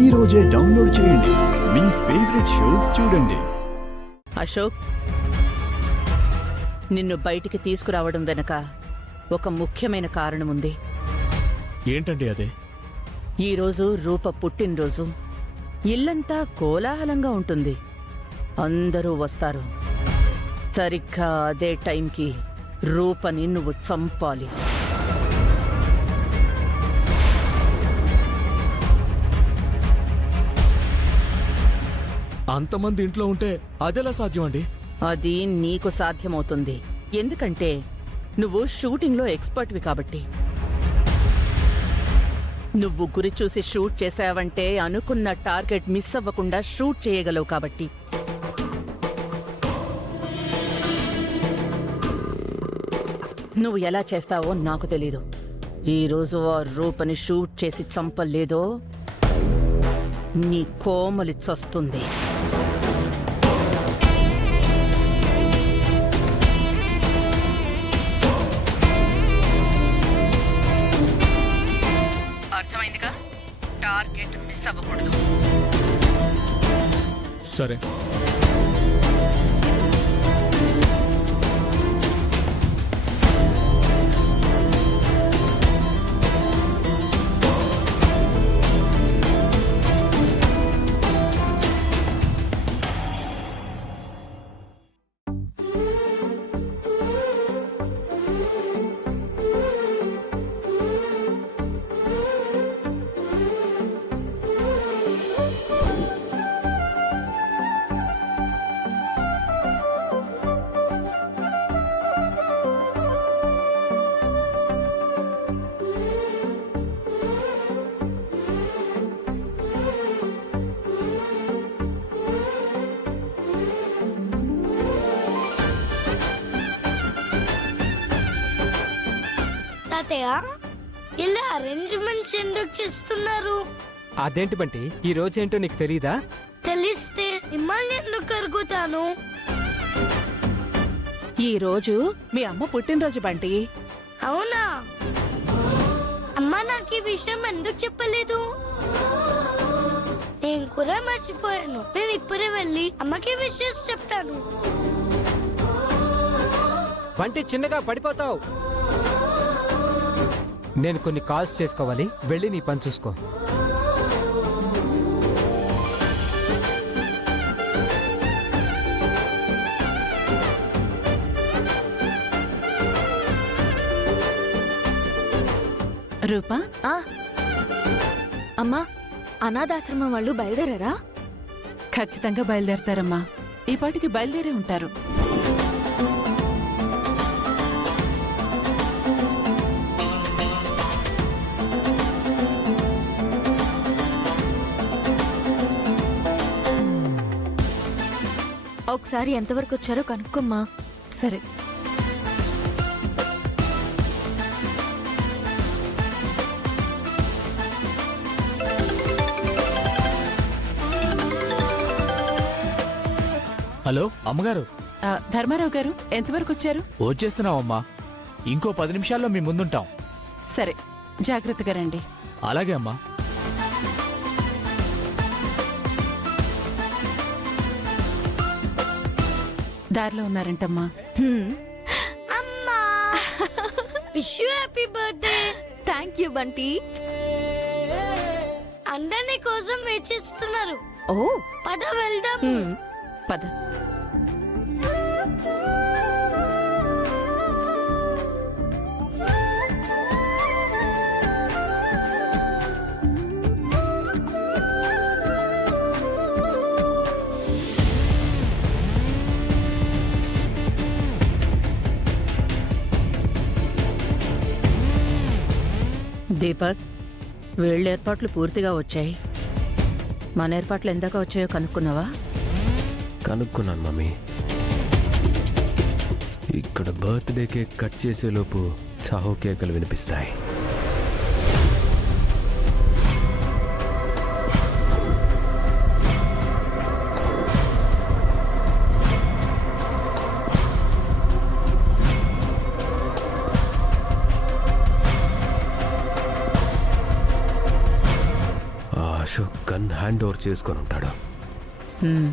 ఈ రోజే డౌన్లోడ్ చేయండి. మీ ఫేవరెట్ షోస్ చూడండి. అశోక్, నిన్ను బయటికి తీసుకురావడం వెనక ఒక ముఖ్యమైన కారణముంది. ఏంటండి అదే? ఈరోజు రూప పుట్టినరోజు. ఇల్లంతా కోలాహలంగా ఉంటుంది. అందరూ వస్తారు. సరిగ్గా అదే టైంకి రూపని నువ్వు చంపాలి. అంతమంది ఇంట్లో ఉంటే అదెలా సాధ్యం అండి? అది నీకు సాధ్యమవుతుంది. ఎందుకంటే నువ్వు షూటింగ్లో ఎక్స్పర్ట్వి కాబట్టి. నువ్వు గురి చూసి షూట్ చేసావంటే అనుకున్న టార్గెట్ మిస్ అవ్వకుండా షూట్ చేయగలవు కాబట్టి. నువ్వు ఎలా చేస్తావో నాకు తెలీదు. ఈరోజు ఆ రూపని షూట్ చేసి చంపలేదో నీ కోమలి చస్తుంది. అర్థమైందిగా? టార్గెట్ మిస్ అవ్వకూడదు. సరే. ఇలా అరేంజ్మెంట్స్ ఎందుకు చేస్తున్నారు? అదేంటి బంటి, ఈ రోజేంటో నీకు తెలీదా? తెలిస్తే మిమ్మల్ని ఎందుకు అడుగుతాను? ఈ రోజు మీ అమ్మ పుట్టినరోజు బంటి. అవునా? అమ్మ నాకు ఈ విషయం ఎందుకు చెప్పలేదు? నేను కూడా మర్చిపోయాను. నేను ఇప్పుడే వెళ్ళి అమ్మకి విషయం చెప్తాను. బంటి, చిన్నగా పడిపోతావు. నేను కొన్ని కాల్స్ చేసుకోవాలి, వెళ్ళి నీ పని చూసుకో. రూపా, అమ్మా, అనాథాశ్రమం వాళ్ళు బయలుదేరారా? ఖచ్చితంగా బయలుదేరతారమ్మా. ఈ పాటికి బయలుదేరే ఉంటారు. ఒకసారి ఎంతవరకు వచ్చారో కనుక్కోమ్మా. సరే. హలో అమ్మగారు. ధర్మారావు గారు ఎంతవరకు వచ్చారు? వచ్చేస్తున్నావమ్మా. ఇంకో 10 నిమిషాల్లో మీ ముందుంటాం. సరే, జాగ్రత్తగా రండి. అలాగే అమ్మా. దారిలో ఉన్నారంటమ్మా. అమ్మా, wish you happy birthday. Thank you Bunty. అందరినీ కోసం వేచిస్తున్నారు. ఓ, పద వెళ్దాం. పద. దీపక్, వీళ్ళ ఏర్పాట్లు పూర్తిగా వచ్చాయి. మన ఏర్పాట్లు ఎందాక వచ్చాయో కనుక్కున్నావా? కనుక్కున్నాను మమ్మీ. ఇక్కడ బర్త్డే కేక్ కట్ చేసేలోపు చాహో కేకలు వినిపిస్తాయి. అశోక్ గన్ హ్యాండ్ ఓవర్ చేసుకొని ఉంటాడు. హ్మ్.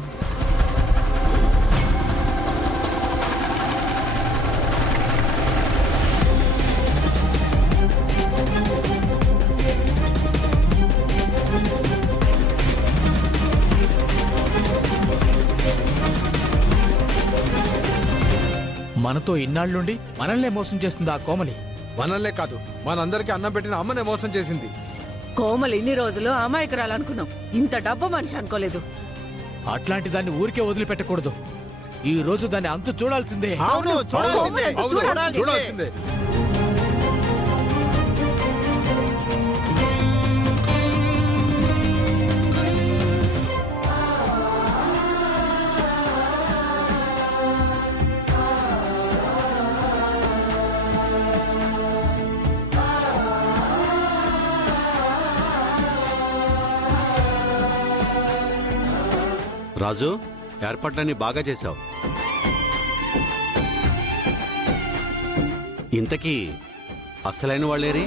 మనతో ఇన్నాళ్ళుండి మనల్నే మోసం చేస్తుంది ఆ కోమలి. మనల్నే కాదు, మనందరికీ అన్నం పెట్టిన అమ్మనే మోసం చేసింది. కోమలు ఇన్ని రోజులు అమాయకురాలనుకున్నాం, ఇంత డబ్బు మనిషి అనుకోలేదు. అట్లాంటి దాన్ని ఊరికే వదిలిపెట్టకూడదు. ఈ రోజు దాన్ని అంతు చూడాల్సిందే. అవును, చూడాల్సిందే. రాజు, ఏర్పాట్లన్నీ బాగా చేశావు. ఇంతకీ అసలైన వాళ్ళేరి?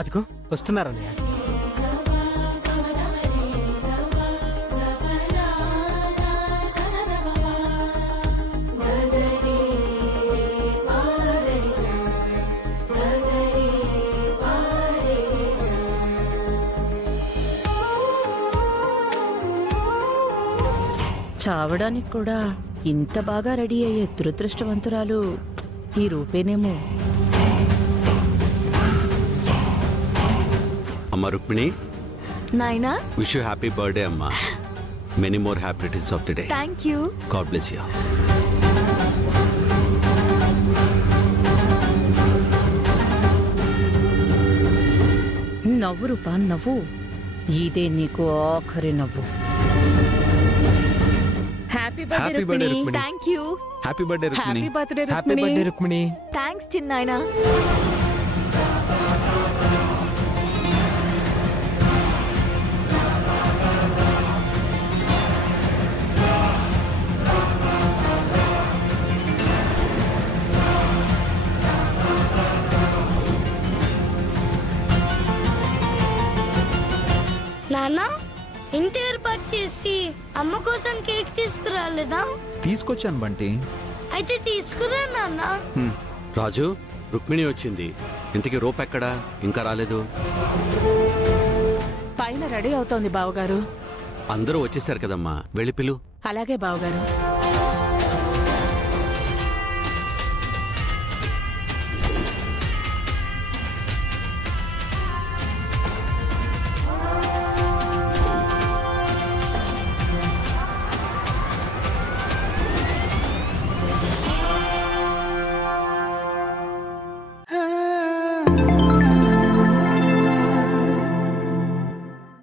అదిగో వస్తున్నారన్నయ్య. చావడానికి కూడా ఇంత బాగా రెడీ అయ్యే దురదృష్టవంతురాలు ఈ రూపేనేమో. అమ్మ రుక్మిణి, నాయనా విష్ యూ హ్యాపీ బర్త్డే అమ్మా. Many more happies of the day. Thank you. God bless you. నవ్వు రూపా, నవ్వు. ఇదే నీకు ఆఖరి నవ్వు. Happy birthday Rukmini. Thank you. Happy birthday Rukmini. Happy birthday happy birthday Rukmini. Thanks చిన్నాయనా. నాన్న, ఇంటి ఏర్పాటు చేసి అమ్మ కోసం కేక్ తీసుకురాలేదా? తీసుకొచ్చాను బంటి. అయితే తీసుకురా నాన్న. రాజు, రుక్మిణి వచ్చింది. ఇంతకీ రూప్ ఎక్కడా? ఇంకా రాలేదు. పైన రెడీ అవుతోంది బావగారు. అందరూ వచ్చేసారు కదమ్మా, వెళ్ళి పిలు. అలాగే బావగారు.